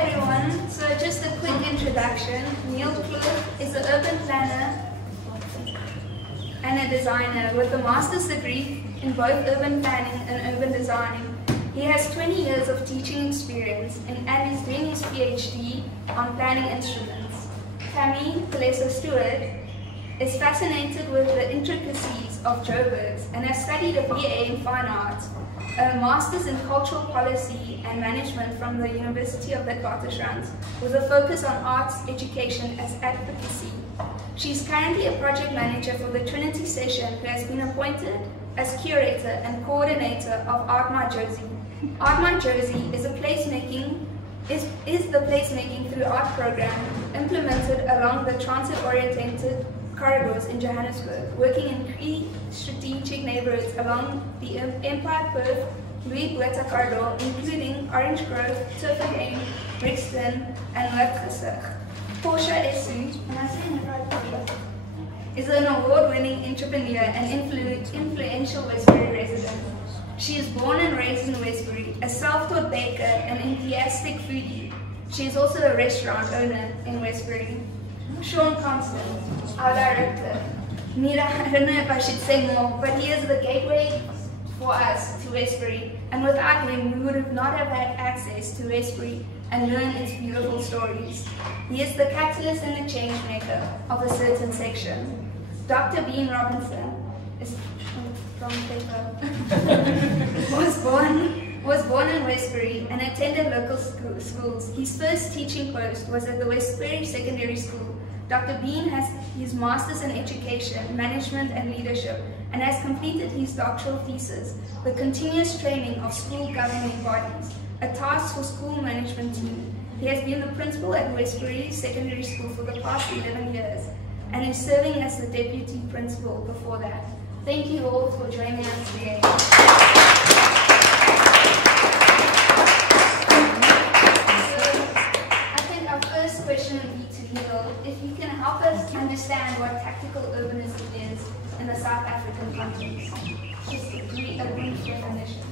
everyone, so just a quick introduction. Neil Kloof is an urban planner and a designer with a master's degree in both urban planning and urban design. He has 20 years of teaching experience and is doing his PhD on planning instruments. Tammy Stewart is fascinated with the intricacies of Joburg and has studied a BA in Fine Arts, a Master's in Cultural Policy and Management from the University of the Witwatersrand, with a focus on arts education as advocacy. She is currently a project manager for the Trinity session who has been appointed as curator and coordinator of Art My Jersey. Art My Jersey is the placemaking through art program implemented along the transit-oriented corridors in Johannesburg, working in key strategic neighborhoods along the Empire Perth, Louis Botha corridor, including Orange Grove, Turffontein, Brixton, and Witwatersrand. Portia Esu, am I saying it right, Portia? Is an award-winning entrepreneur and influential Westbury resident. She is born and raised in Westbury, a self-taught baker and enthusiastic foodie. She is also a restaurant owner in Westbury. Shawn Constant, our director. Mira, I don't know if I should say more, but he is the gateway for us to Westbury, and without him we would not have had access to Westbury and learn its beautiful stories. He is the catalyst and the change maker of a certain section. Dr. Bean Robinson is from paper. was born in Westbury and attended local schools. His first teaching post was at the Westbury Secondary School. Dr. Bean has his Master's in Education, Management and Leadership and has completed his doctoral thesis, The Continuous Training of School Governing Bodies, a task for school management team. He has been the principal at Westbury Secondary School for the past 11 years and is serving as the deputy principal before that. Thank you all for joining us today. Question would be to Neil, if you can help us understand what tactical urbanism is in the South African context. Just a brief definition.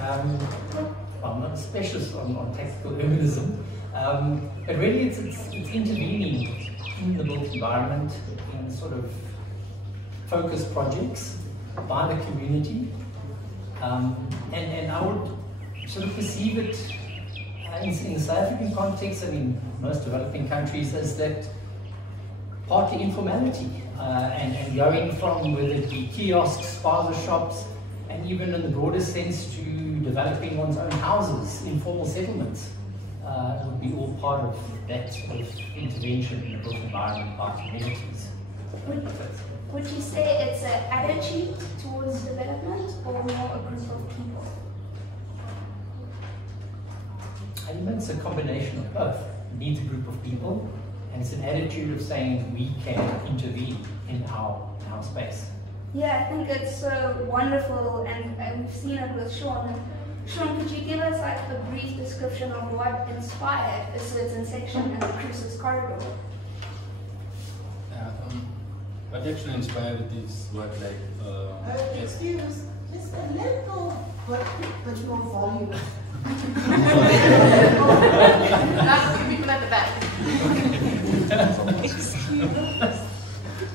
I'm not a specialist on tactical urbanism, but really it's intervening in the built environment in sort of focused projects by the community, and I would sort of perceive it in the South African context, I mean, most developing countries, is that partly informality and going from whether it be kiosks, spaza shops, and even in the broader sense to developing one's own houses, informal settlements, would be all part of that sort of intervention in the built environment by communities. Would you say it's an attitude towards development or more a group of people? I think it's a combination of both. It needs a group of people, and it's an attitude of saying we can intervene in our space. Yeah, I think it's so wonderful, and we've seen it with Shawn. Shawn, could you give us like a brief description of what inspired a certain section in the Cruises corridor? What actually inspired it is what excuse, just a little bit more volume. Not people at the back.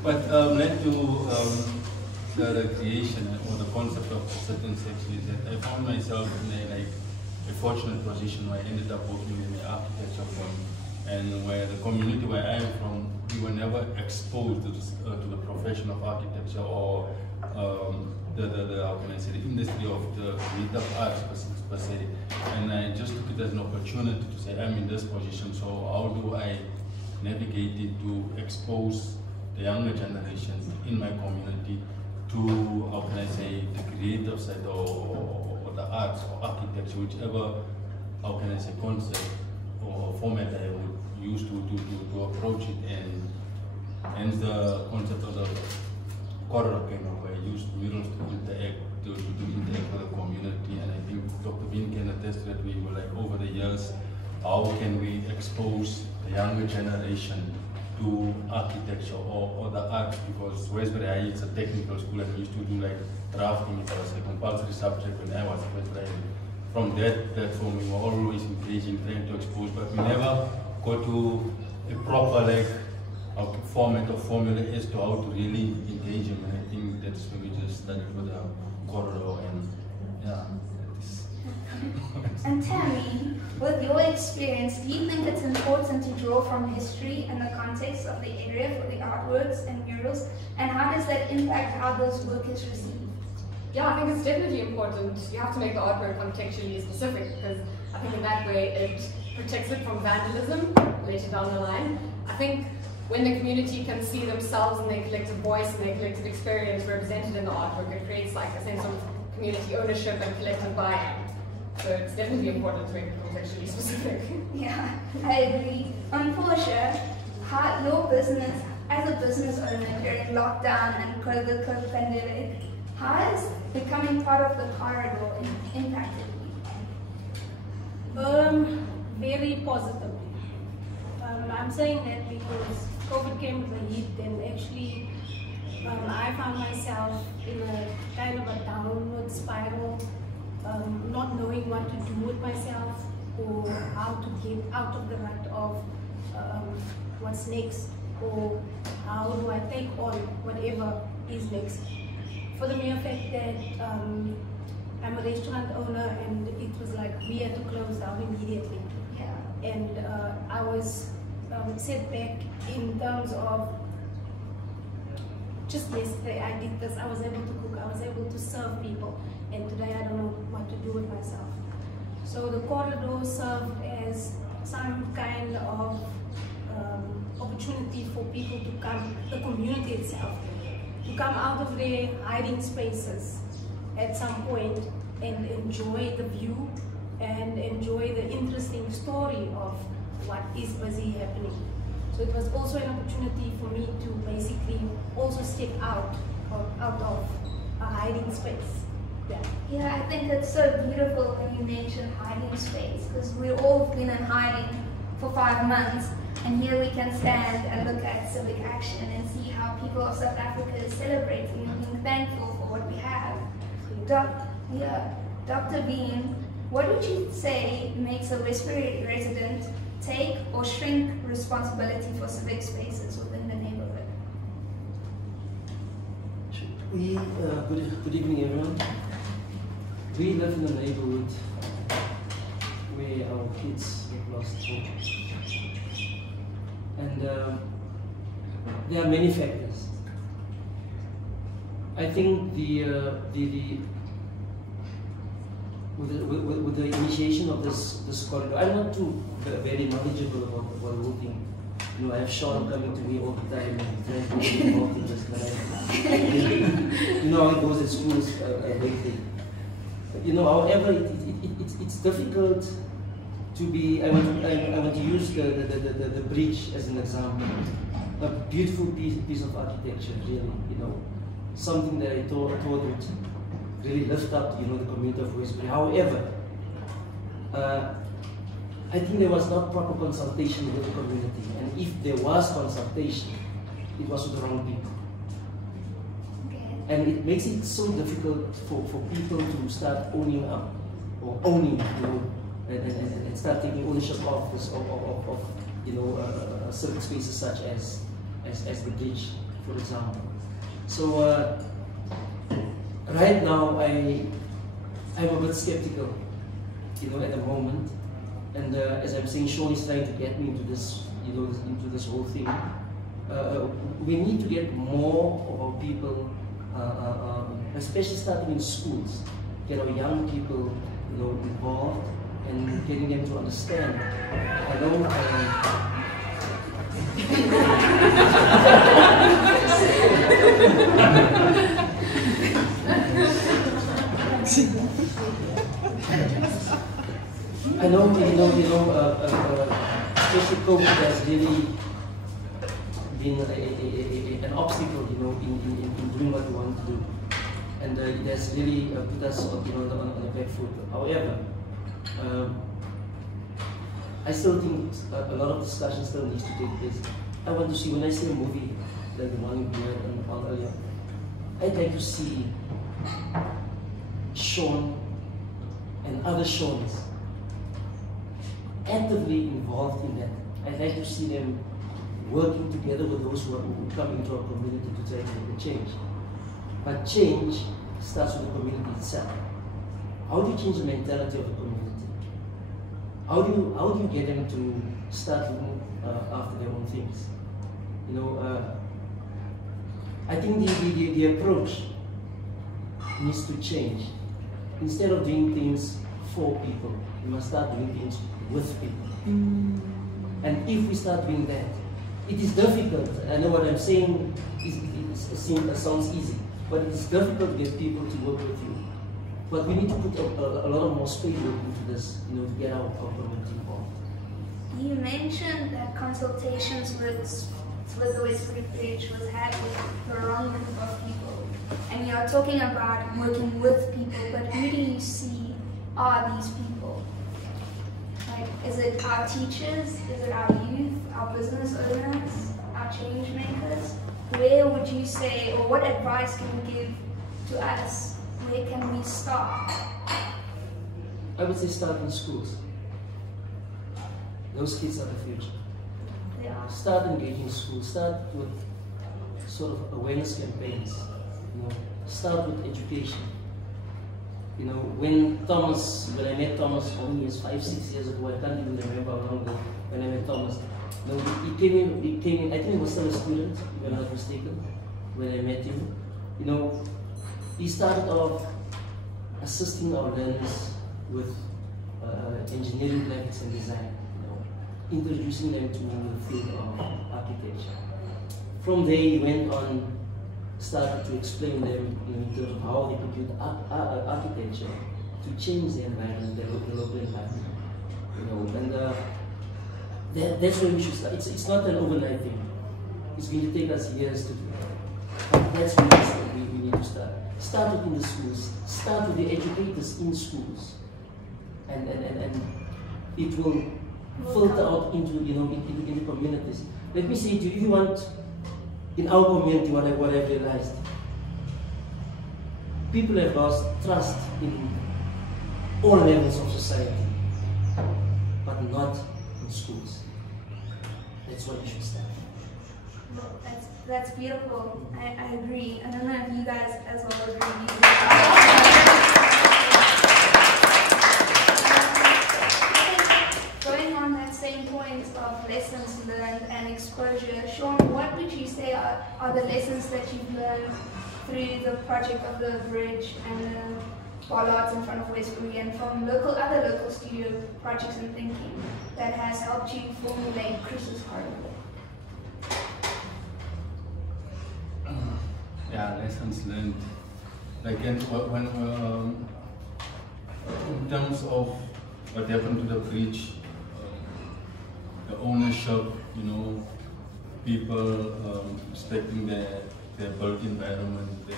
But led to the creation or the concept of a certain section is that I found myself in a fortunate position where I ended up working in the architecture firm, and where the community where I am from, we were never exposed to the profession of architecture or how can I say, the industry of the creative arts per se. And I just took it as an opportunity to say, I'm in this position, so how do I navigate it to expose the younger generation in my community to, how can I say, the creative side or the arts or architecture, whichever, how can I say, concept or format I would use to approach it. And hence the concept of the corridor came up, where I used murals to interact with the community. And I think Dr. Bean can attest that we were like, over the years, how can we expose the younger generation to architecture or the arts, because Westbury High is a technical school and we used to do like drafting. It was a compulsory subject when I was at Westbury. from that platform, we were always engaging, trying to expose, but we never got to a proper format or formula as to how to really engage him. And I think that's where we just started with the corridor and yeah. And Tammy, with your experience, do you think it's important to draw from history and the context of the area for the artworks and murals? And how does that impact how those work is received? Yeah, I think it's definitely important. You have to make the artwork contextually specific, because I think in that way it protects it from vandalism later down the line. I think when the community can see themselves and their collective voice and their collective experience represented in the artwork, it creates like a sense of community ownership and collective buy-in. So it's definitely important to make it contextually specific. Yeah, I agree. Portia, how your business, as a business owner during lockdown and the COVID pandemic, how has becoming part of the corridor impacted you? Very positively. I'm saying that because COVID came with a hit, and actually I found myself in a kind of a downward spiral, not knowing what to do with myself or how to get out of the rut of what's next, or how do I take on whatever is next. For the mere fact that I'm a restaurant owner, and it was like we had to close down immediately. Yeah. And I was set back in terms of just yesterday I did this, I was able to cook, I was able to serve people, and today I don't know what to do with myself. So the corridor served as some kind of opportunity for people to come, the community itself, to come out of their hiding spaces at some point and enjoy the view and enjoy the interesting story of what is busy happening. So it was also an opportunity for me to basically also step out of a hiding space. Yeah. Yeah, I think it's so beautiful when you mention hiding space, because we've all been in hiding for 5 months, and here we can stand and look at civic action and see how people of South Africa is celebrating and being thankful for what we have. Dr. Bean, what would you say makes a Westbury resident take or shrink responsibility for civic spaces within the neighborhood? Good evening, everyone. We live in a neighborhood where our kids have lost hope. And there are many factors. I think with the initiation of this corridor, I'm not too very knowledgeable about the whole thing. You know, I have Shawn coming to me all the time and trying to get involved in this. You know how it goes at schools lately. You know, however, it's difficult to be. I want to use the bridge as an example. A beautiful piece of architecture, really. You know, something that I thought would really lift up, you know, the community of Westbury. However, I think there was not proper consultation with the community, and if there was consultation, it was with the wrong people. And it makes it so difficult for people to start owning up, or owning, you know, and start taking ownership of this, of you know, civic spaces such as the bridge, for example. So right now, I'm a bit skeptical, you know, at the moment. And as I'm saying, Shawn is trying to get me into this, you know, into this whole thing. We need to get more of our people, especially starting in schools, get our young people, you know, involved and getting them to understand. I know. I know, especially COVID has really been an obstacle, you know, in doing what we want to do, and it has really put us, you know, on the back foot. However, I still think a lot of discussion still needs to take place. I want to see, when I see a movie like the one we had on earlier, I'd like to see Shawn and other Shawns actively involved in that. I'd like to see them working together with those who come into our community to try to make a change. But change starts with the community itself. How do you change the mentality of the community? How do you get them to start looking after their own things? You know, I think the approach needs to change. Instead of doing things for people, we must start doing things with people. And if we start doing that, it is difficult. I know what I'm saying sounds easy, but it is difficult to get people to work with you. But we need to put a lot of more space into this, you know, to get our community involved. You mentioned that consultations with the Westbury Bridge was had with the wrong group of people. And you're talking about working with people, but who do you see are these people? Like, is it our teachers? Is it our youth? Our business owners? Our change makers? Where would you say, or what advice can you give to us? Where can we start? I would say start in schools. Those kids are the future. They are. Start engaging schools. Start with sort of awareness campaigns. You know, start with education. You know, when I met Thomas only 5-6 years ago, I can't even remember how long ago when I met Thomas. You know, he came in, I think he was still a student, if I'm not mistaken, when I met him. You know, he started off assisting our learners with engineering, graphics and design, you know, introducing them to the field of architecture. From there he went on, started to explain them, you know, in terms of how they could use architecture to change the environment, the local environment. You know, and that's where we should start. It's not an overnight thing. It's going to take us years to do that. But that's where we need to start. Start it in the schools. Start with the educators in schools, and it will filter out into, you know, into the communities. Let me say, do you want in our community what I've realized? People have lost trust in all levels of society, but not in schools. That's where we should start. Well, that's beautiful. I agree. I don't know if you guys as well agree. Going on that same point of lessons learned and exposure, Shawn, what would you say are the lessons that you've learned through the project of the bridge and the bollards in front of Westbury and from other local studio projects and thinking that has helped you formulate Chris's corridor? Yeah, lessons learned. Like in terms of what happened to the bridge, the ownership, you know, people respecting their built environment, the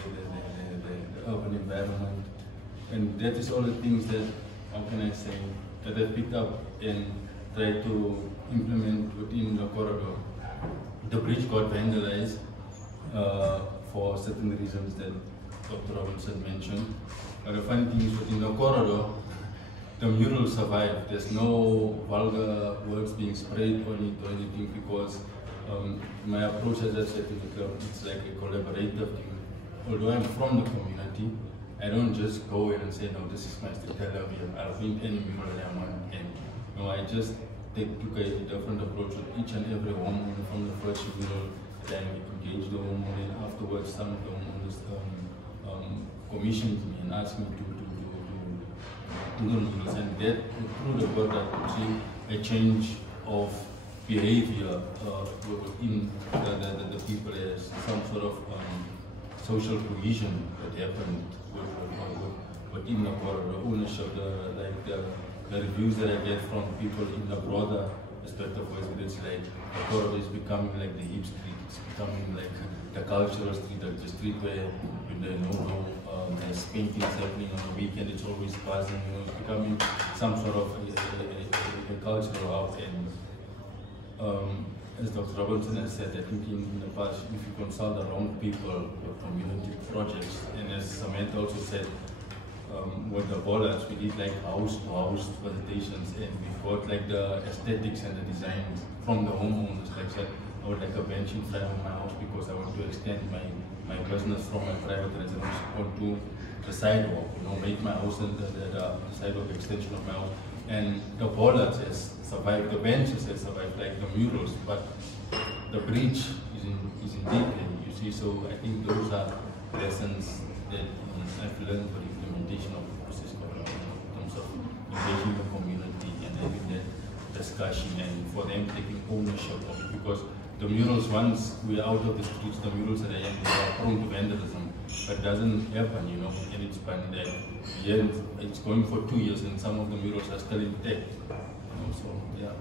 urban environment, and that is all the things that, how can I say, that I picked up and tried to implement within the corridor. The bridge got vandalized for certain reasons that Dr. Robinson mentioned. But the funny thing is, within the corridor, the mural survived. There's no vulgar words being sprayed on it or anything, because my approach, as I said to the club, it's like a collaborative thing. Although I'm from the community, I don't just go in and say, no, this is my storytelling, I'll paint any mural I want. And no, I just took a different approach with each and every home from the first mural. Then we engaged the homeowner, and afterwards some of the homeowners commissioned me and asked me to do the murals, and that through the work I could see a change of behavior in the people, as some sort of social cohesion that happened within the corridor, ownership, the reviews that I get from people in the broader aspect of Westbury. It's like the corridor is becoming like the hip street. It's becoming like the cultural street, like the street where there's paintings happening on the weekend. It's always buzzing. You know, it's becoming some sort of a cultural hub. And as Dr. Robinson has said, I think in the past, if you consult the wrong people with community projects, and as Samantha also said, with the bollards, we did like house-to-house visitations, and we got like the aesthetics and the designs from the homeowners. Like said, I would like a bench in front of my house because I want to extend my business from my private residence onto the sidewalk, you know, make my house the sidewalk extension of my house. And the bollards has survived, the benches has survived, like the murals, but the bridge is in decay, you see. So I think those are lessons that I've learned for the implementation of the system in terms of engaging the community and having that discussion, and for them taking ownership of it, because the murals, once we're out of the streets, the murals at the end are prone to vandalism. But it doesn't happen, you know, and it's funny that it's going for 2 years and some of the murals are still intact. You know, so yeah.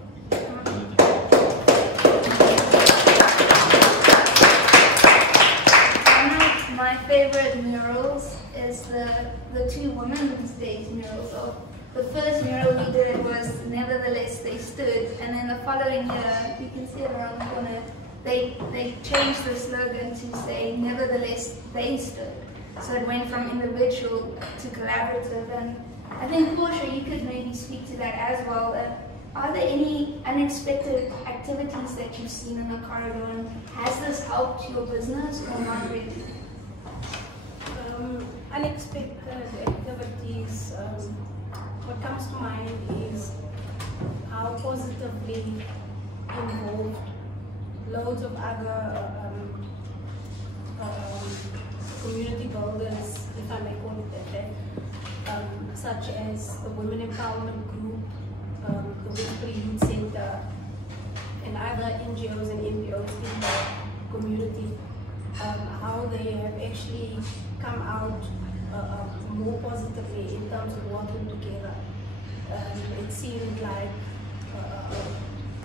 One of my favorite murals is the two Women's Day murals. So the first mural we did was "Nevertheless They Stood," and then the following year, you can see it around the corner, they changed the slogan to say "Nevertheless They Stood." So it went from individual to collaborative, and I think Portia, you could maybe speak to that as well. Are there any unexpected activities that you've seen in the corridor, and has this helped your business or not really? Unexpected activities, what comes to mind is how positively involved loads of other community builders, if I may call it that, such as the Women Empowerment Group, the Westbury Youth Center, and other NGOs and NPOs in the community, how they have actually come out more positively in terms of working together. It seemed like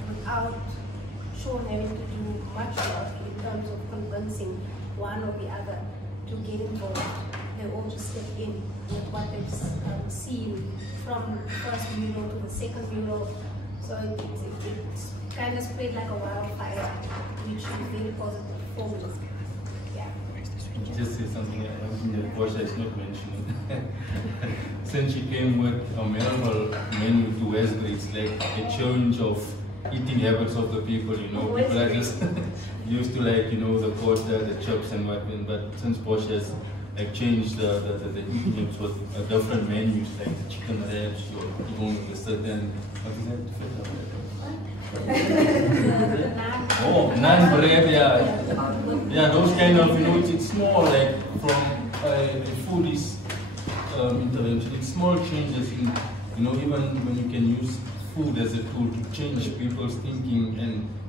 without Shawn having to do much work in terms of convincing one or the other to get involved, they all just step in with what they've seen from the first mural to the second mural. So it kind of spread like a wildfire, which is very positive for me. Yeah. Just say something that Portia is not mentioning. Since she came with a memorable menu to Westbury, it's like a change of eating habits of the people, you know. People are just used to, like, you know, the quarter, the chips and whatnot, but since Portia has like changed the eating habits with different menus, like the chicken wraps, or even with a certain, what is that? Oh, naan bread, yeah. Yeah, those kind of, you know, it's more like from a foodist intervention. It's small changes in, you know, even when you can use food as a tool to change people's thinking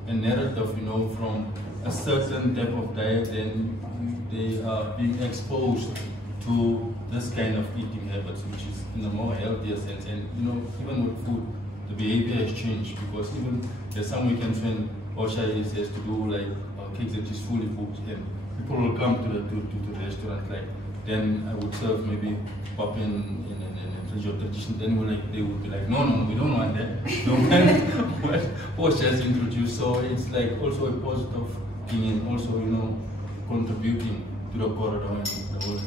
and narrative, you know, from a certain type of diet, then they are being exposed to this kind of eating habits, which is in a more healthier sense. And, you know, even with food, the behavior has changed, because even there's some weekends when Portia has to do like cakes that is fully booked, and people will come to the restaurant, like, then I would serve maybe pop in your tradition, then they would be like, no, we don't want that. No matter what Portia has introduced. So it's like also a positive thing, and also, you know, contributing to the corridor and the whole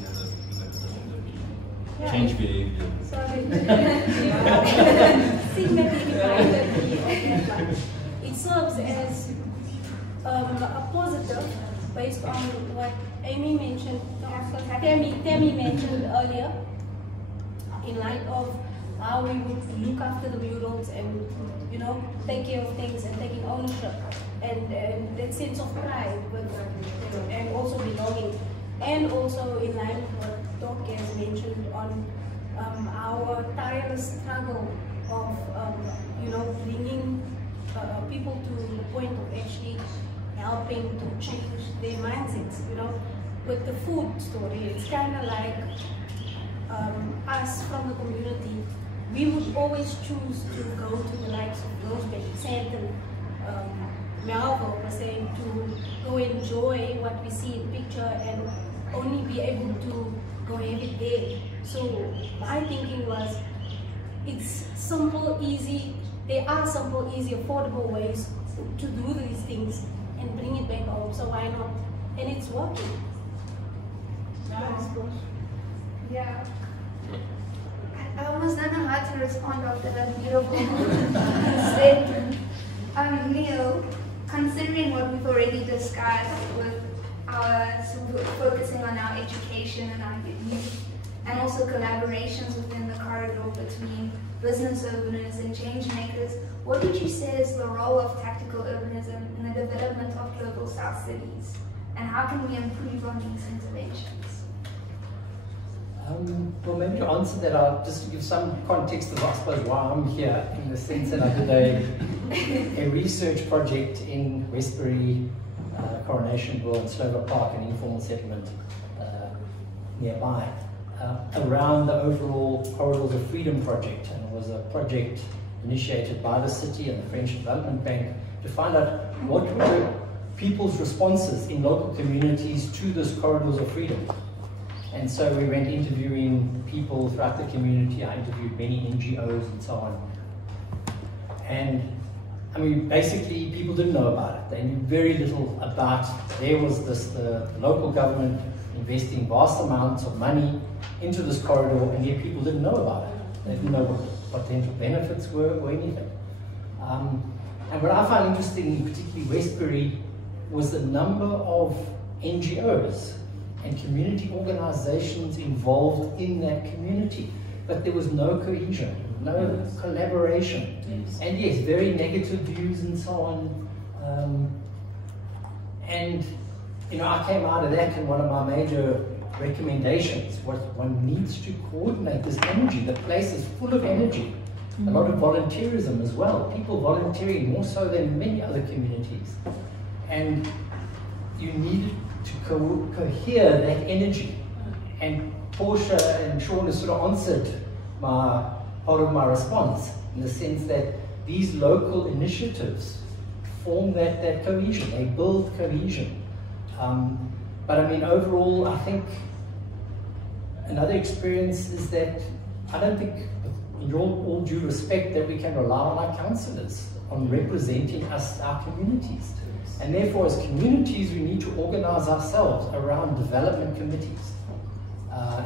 change behavior. Sorry. It serves as a positive based on what Amy mentioned, Tammy mentioned earlier, in light of how we would look after the murals and, you know, take care of things and taking ownership and that sense of pride with, you know, and also belonging, and also in line with what Doc has mentioned on our tireless struggle of, you know, bringing people to the point of actually helping to change their mindsets, you know. With the food story, it's kind of like us from the community, we would always choose to go to the likes of Rosebeck, Santon, Melville, per se, to go enjoy what we see in picture and only be able to go have it there. So my thinking was, it's simple, easy, there are simple, easy, affordable ways to do these things and bring it back home, so why not? And it's working. Yeah. I almost don't know how to respond after that beautiful statement. Neil, considering what we've already discussed with our focusing on our education and our youth, and also collaborations within the corridor between business owners and change makers, what would you say is the role of tactical urbanism in the development of global South cities? And how can we improve on these interventions? Well, maybe to answer that, I'll just give some context of, I suppose, why I'm here, in the sense that I did a research project in Westbury, Coronationville, and Slover Park, an informal settlement nearby, around the overall Corridors of Freedom project. And it was a project initiated by the city and the French Development Bank to find out what were people's responses in local communities to this Corridors of Freedom. And so we went interviewing people throughout the community. I interviewed many NGOs and so on. And I mean, basically, people didn't know about it. They knew very little about it. There was the local government investing vast amounts of money into this corridor, and yet people didn't know about it. They didn't know what the potential benefits were or anything. And what I found interesting, particularly Westbury, was the number of NGOs and community organizations involved in that community. But there was no cohesion, no collaboration. Yes. And yes, very negative views and so on. And you know, I came out of that, and one of my major recommendations was one needs to coordinate this energy. The place is full of energy. A lot of volunteerism as well. People volunteering more so than many other communities. And you needed to cohere that energy. And Portia and Shawn has sort of answered part of my response, in the sense that these local initiatives form that cohesion. They build cohesion. But I mean, overall, I think another experience is that I don't think, in all due respect, that we can rely on our councillors on representing us, our communities. And therefore, as communities, we need to organize ourselves around development committees.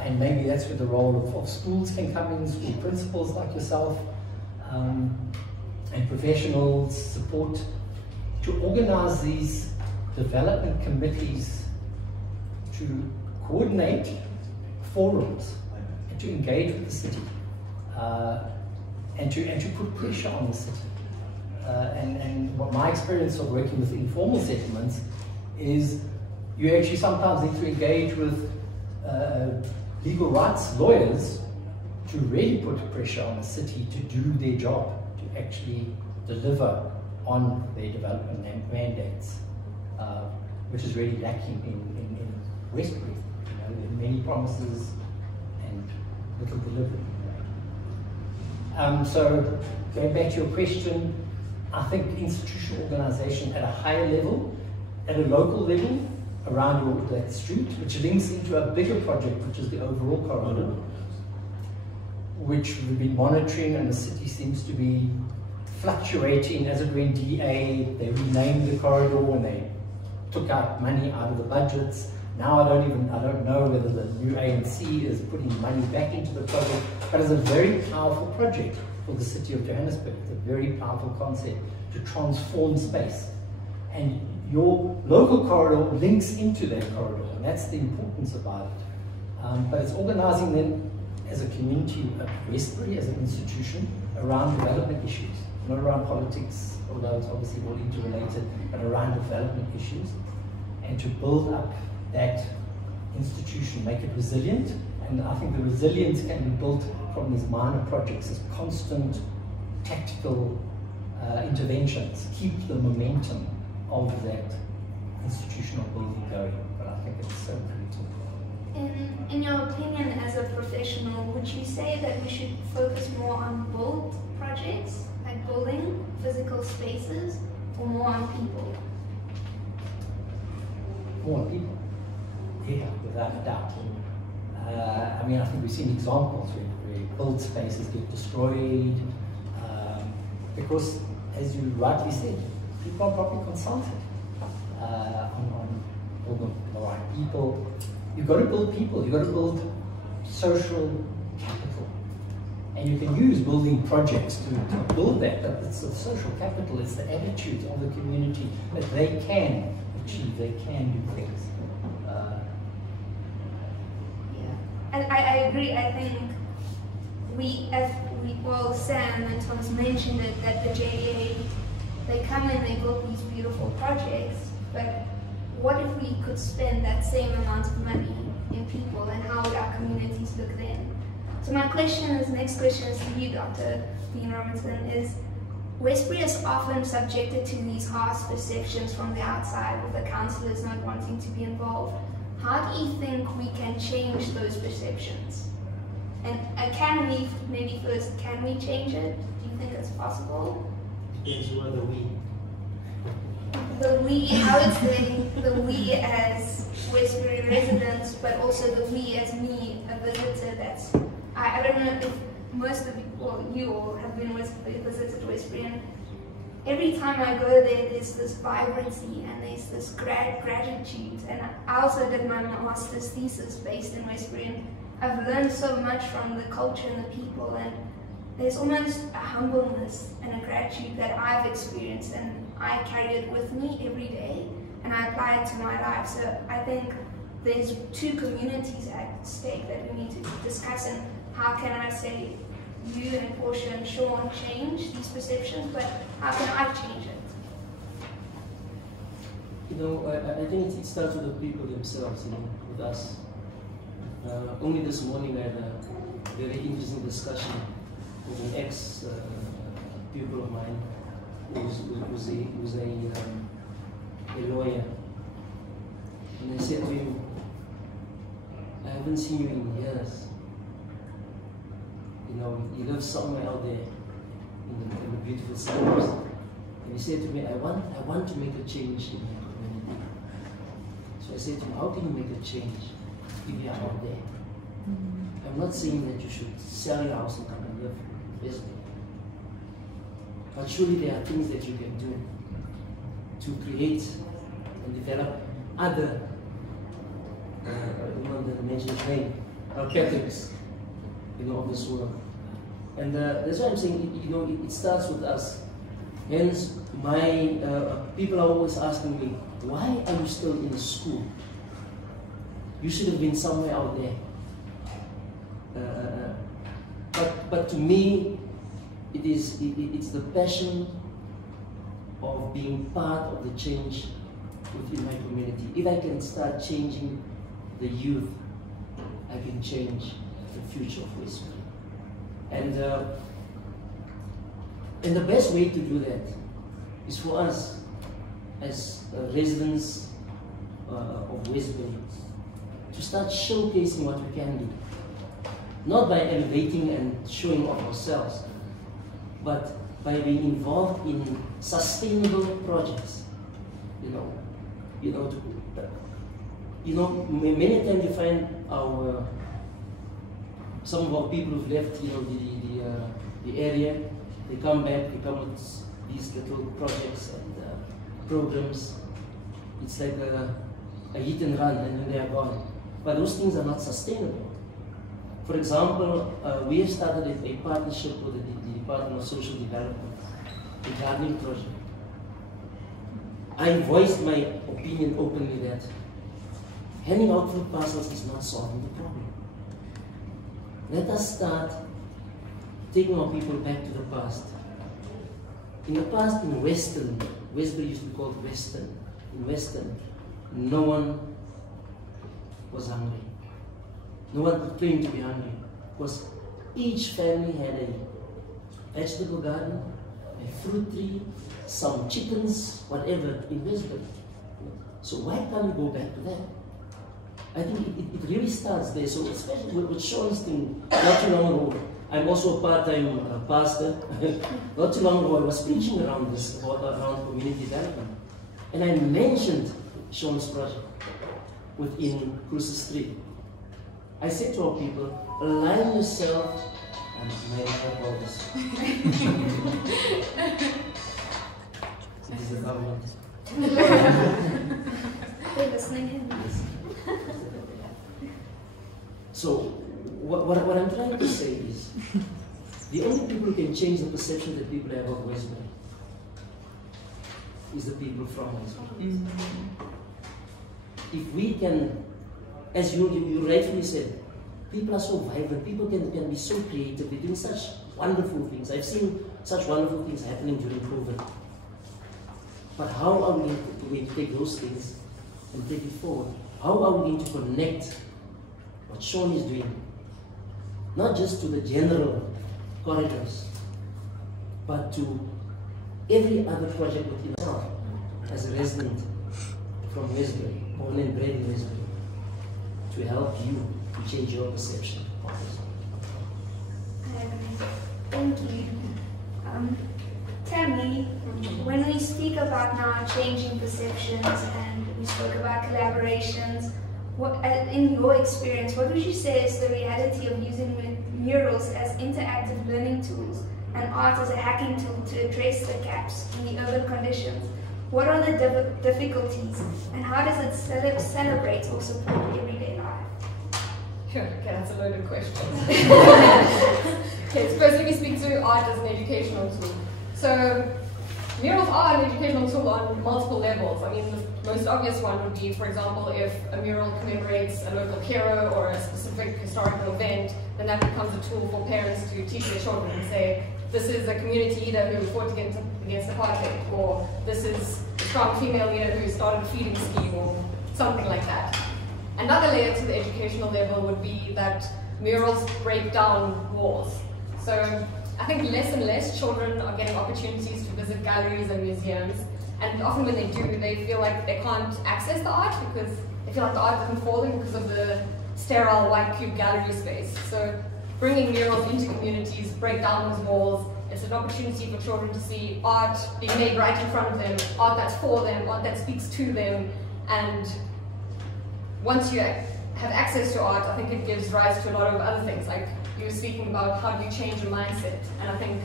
And maybe that's where the role of schools can come in, school principals like yourself, and professionals, support, to organize these development committees, to coordinate forums, and to engage with the city, and to put pressure on the city. And what my experience of working with informal settlements is, you actually sometimes need to engage with legal rights lawyers to really put pressure on the city to do their job, to actually deliver on their development mandates, which is really lacking in Westbury. You know, there are many promises and little delivery. So going back to your question, I think institutional organization at a higher level, at a local level, around that street, which links into a bigger project, which is the overall corridor, which we've been monitoring, and the city seems to be fluctuating. As it went DA, they renamed the corridor and they took out money out of the budgets. Now I don't know whether the new ANC is putting money back into the project, but it's a very powerful project for the city of Johannesburg. It's a very powerful concept to transform space. And your local corridor links into that corridor, and that's the importance about it. But it's organizing them as a community of Westbury, as an institution, around development issues, not around politics, although it's obviously all interrelated, but around development issues, and to build up that institution, make it resilient. And I think the resilience can be built from these minor projects as constant tactical interventions, keep the momentum of that institutional building going. But I think it's so critical. In your opinion as a professional, would you say that we should focus more on build projects, like building physical spaces, or more on people? More on people, yeah, without a doubt. I mean, I think we've seen examples where build spaces get destroyed because, as you rightly said, people are probably consulted on all the right people. You've got to build people, you've got to build social capital. And you can use building projects to build that, but it's the social capital, it's the attitude of the community that they can achieve, they can do things. And I agree. I think well, Sam and Thomas mentioned it, that the JDA, they come in, they build these beautiful projects, but what if we could spend that same amount of money in people, and how would our communities look then? So my next question is to you, Dr. Dean Robinson, is Westbury is often subjected to these harsh perceptions from the outside, with the councillors not wanting to be involved. How do you think we can change those perceptions? And maybe first, can we change it? Do you think it's possible? Depends who are the we. The we, I would say the we as Westbury residents, but also the we as me, a visitor. I don't know if most of you all have been visited Westbury, and every time I go there, there's this vibrancy and there's this gratitude. And I also did my master's thesis based in Westbury, and I've learned so much from the culture and the people, and there's almost a humbleness and a gratitude that I've experienced, and I carry it with me every day, and I apply it to my life. So I think there's two communities at stake that we need to discuss, and how can I say you and Portia and Shawn change these perceptions, but how can I change it? You know, I think it starts with the people themselves, you know, with us. Only this morning I had a very interesting discussion with an ex-pupil of mine who's a lawyer. And I said to him, I haven't seen you in years. You know, you live somewhere out there in the beautiful suburbs. And he said to me, I want to make a change in my community. So I said to him, how can you make a change if you are out there? I'm not saying that you should sell your house and come and live in Westbury. But surely there are things that you can do to create and develop other, you know, the mentioned name, patterns, you know, of this world. And that's why I'm saying, you know, it starts with us. Hence, my people are always asking me, why are you still in school? You should have been somewhere out there. But to me, it's the passion of being part of the change within my community. If I can start changing the youth, I can change the future of Westbury. And the best way to do that is for us as residents of Westbury to start showcasing what we can do. Not by elevating and showing off ourselves, but by being involved in sustainable projects. Many times you find some of our people who've left, the area. They come back, they come with these little projects and programs. It's like a hit and run, and then they are gone. But those things are not sustainable. For example, we have started a partnership with the Department of Social Development, a gardening project. I voiced my opinion openly that handing out food parcels is not solving the problem. Let us start taking our people back to the past. In the past, in Westbury used to be called Western. In Western, no one was hungry. No one could claim to be hungry, because each family had a vegetable garden, a fruit tree, some chickens, whatever, in Westbury. So why can't we go back to that? I think it really starts there. So especially with Shawn's thing, not too long ago, I'm also a part-time pastor. Not too long ago, I was preaching around community development. And I mentioned Shawn's project within Cruiser Street. I said to our people, align yourself and make about this. It is the government. They're listening in. So, what what I'm trying to say is, the only people who can change the perception that people have of Westbury is the people from Westbury. If we can, as you rightfully said, people are so vibrant, people can be so creative, they're doing such wonderful things. I've seen such wonderful things happening during COVID. But how are we going to take those things and take it forward? How are we going to connect what Shawn is doing, not just to the general corridors, but to every other project within itself, as a resident from Westbury, born and bred in Westbury, to help you to change your perception of Westbury. Thank you. Tammy, when we speak about now changing perceptions and we spoke about collaborations, in your experience, what would you say is the reality of using murals as interactive learning tools and art as a hacking tool to address the gaps in the urban conditions? What are the difficulties and how does it celebrate or support everyday life? Sure, okay, that's a loaded question. Okay, so first let me speak to art as an educational tool. So, murals are an educational tool on multiple levels. I mean, the most obvious one would be, for example, if a mural commemorates a local hero or a specific historical event, then that becomes a tool for parents to teach their children and say, this is a community leader who fought against apartheid, or this is a strong female leader who started a feeding scheme, or something like that. Another layer to the educational level would be that murals break down walls. So I think less and less children are getting opportunities to visit galleries and museums, and often when they do, they feel like they can't access the art because they feel like the art isn't for them because of the sterile white cube gallery space. So bringing murals into communities, break down those walls, it's an opportunity for children to see art being made right in front of them, art that's for them, art that speaks to them, and once you have access to art, I think it gives rise to a lot of other things, like you were speaking about how do you change your mindset, and I think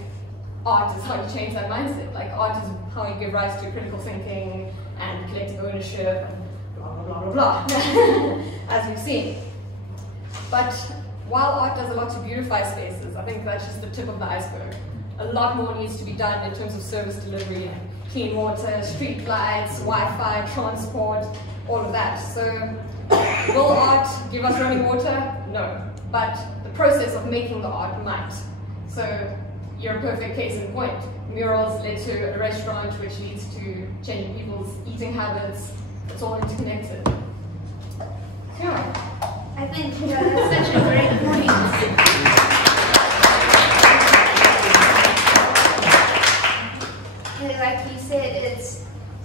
art is how you change that mindset. Like art is how you give rise to critical thinking and collective ownership and blah blah blah blah blah, as we've seen. But while art does a lot to beautify spaces, I think that's just the tip of the iceberg. A lot more needs to be done in terms of service delivery, clean water, street lights, Wi-Fi, transport, all of that. So will art give us running water? No. But the process of making the art might. So you're a perfect case in point. Murals led to a restaurant which leads to changing people's eating habits. It's all interconnected. Yeah. I think that's such a great point. Like you said,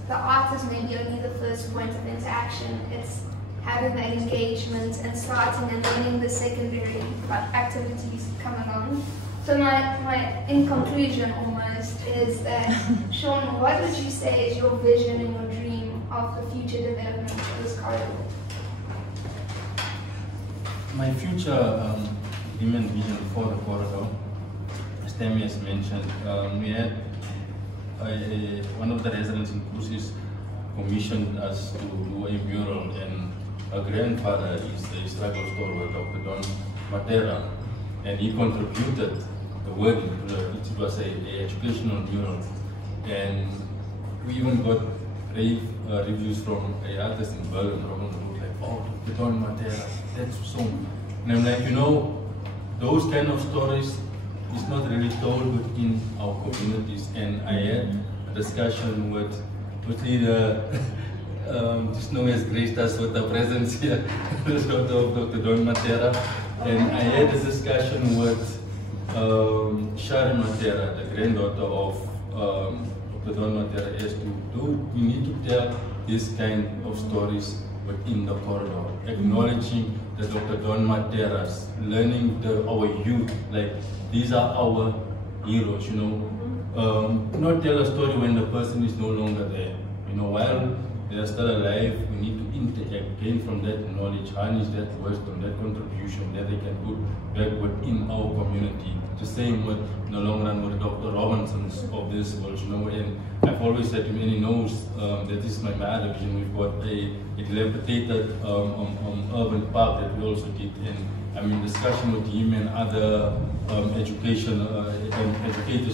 the art is maybe only the first point of interaction. It's having that engagement and starting and learning the secondary activities come along. So my in conclusion almost is that, Shawn, what would you say is your vision and your dream of the future development of this corridor? My future dream and vision for the corridor, as Tammy has mentioned, we had one of the residents in Kusis commissioned us to do a mural, and her grandfather is the struggle stalwart Dr. Don Matera, and he contributed the wording to it was an educational mural, and we even got rave reviews from an artist in Berlin, like, oh, Dr. Don Matera, that's so. And I'm like, you know, those kind of stories is not really told within our communities, and I had a discussion with the just know has graced us with the presence here, the daughter of Dr. Don Matera, and I had a discussion with Sharon Matera, the granddaughter of Dr. Don Matera, as to we need to tell this kind of stories within the corridor, acknowledging the Dr. Don Matera's, learning our youth, like these are our heroes, you know. Not tell a story when the person is no longer there. You know, while they are still alive, we need to interact, gain from that knowledge, harness that wisdom, that contribution that they can put back within our community. The same with, in the long run, with Dr. Robinson's of this world, you know, and I've always said to him, and he knows that this is my other vision. We've got a dilapidated urban park that we also did, and I'm in discussion with him and other educators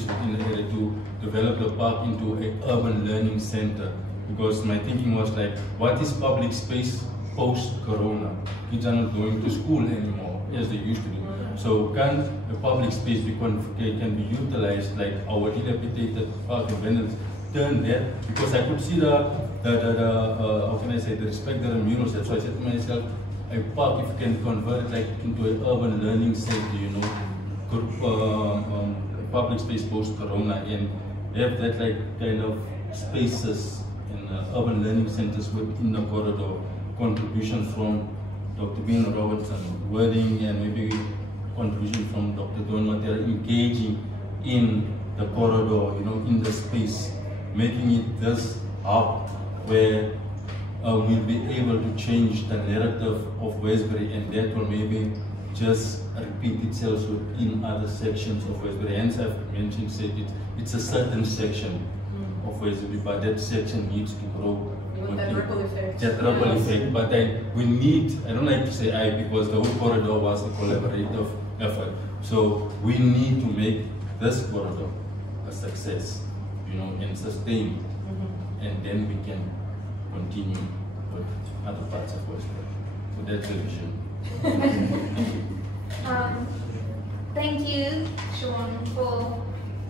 within the area to develop the park into an urban learning center. Because my thinking was like, what is public space post-corona? Kids are not going to school anymore as they used to do. So can a public space can be utilized, like our dilapidated park and Venice, turn that? Because I could see the how can I say, the respect that the murals. That's why I said to myself, a park, if you can convert it like into an urban learning center, you know, public space post-corona, and have that like kind of spaces in urban learning centers within the corridor. Contribution from Dr. Ben Robertson, wording, and maybe contribution from Dr. Don Matera, engaging in the corridor, you know, in the space, making it this hub where we'll be able to change the narrative of Westbury, and that will maybe just repeat itself in other sections of Westbury. Hence I've mentioned, said it's a certain section of Westbury, but that section needs to grow. That ripple effect. That ripple effect, but we need, I don't like to say because the whole corridor was a collaborative effort. So we need to make this corridor a success, you know, and sustain, and then we can continue with other parts of Westbury. So that's the vision. Thank you, Shawn, for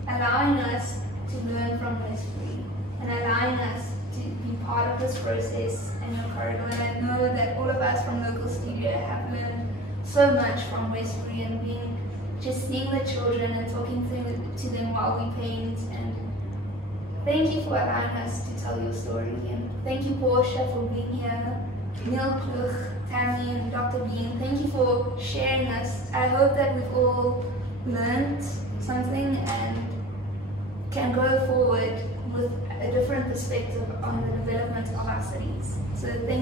allowing us to learn from Westbury and allowing us to be part of this process in your corridor. And I know that all of us from Local Studio have learned so much from Westbury, and just seeing the children and talking to them while we paint. And thank you for allowing us to tell your story. And thank you, Portia, for being here. Neil Klug, Tammy, and Dr. Bean, thank you for sharing us. I hope that we've all learned something and can go forward with a different perspective on the development of our cities. So thank you.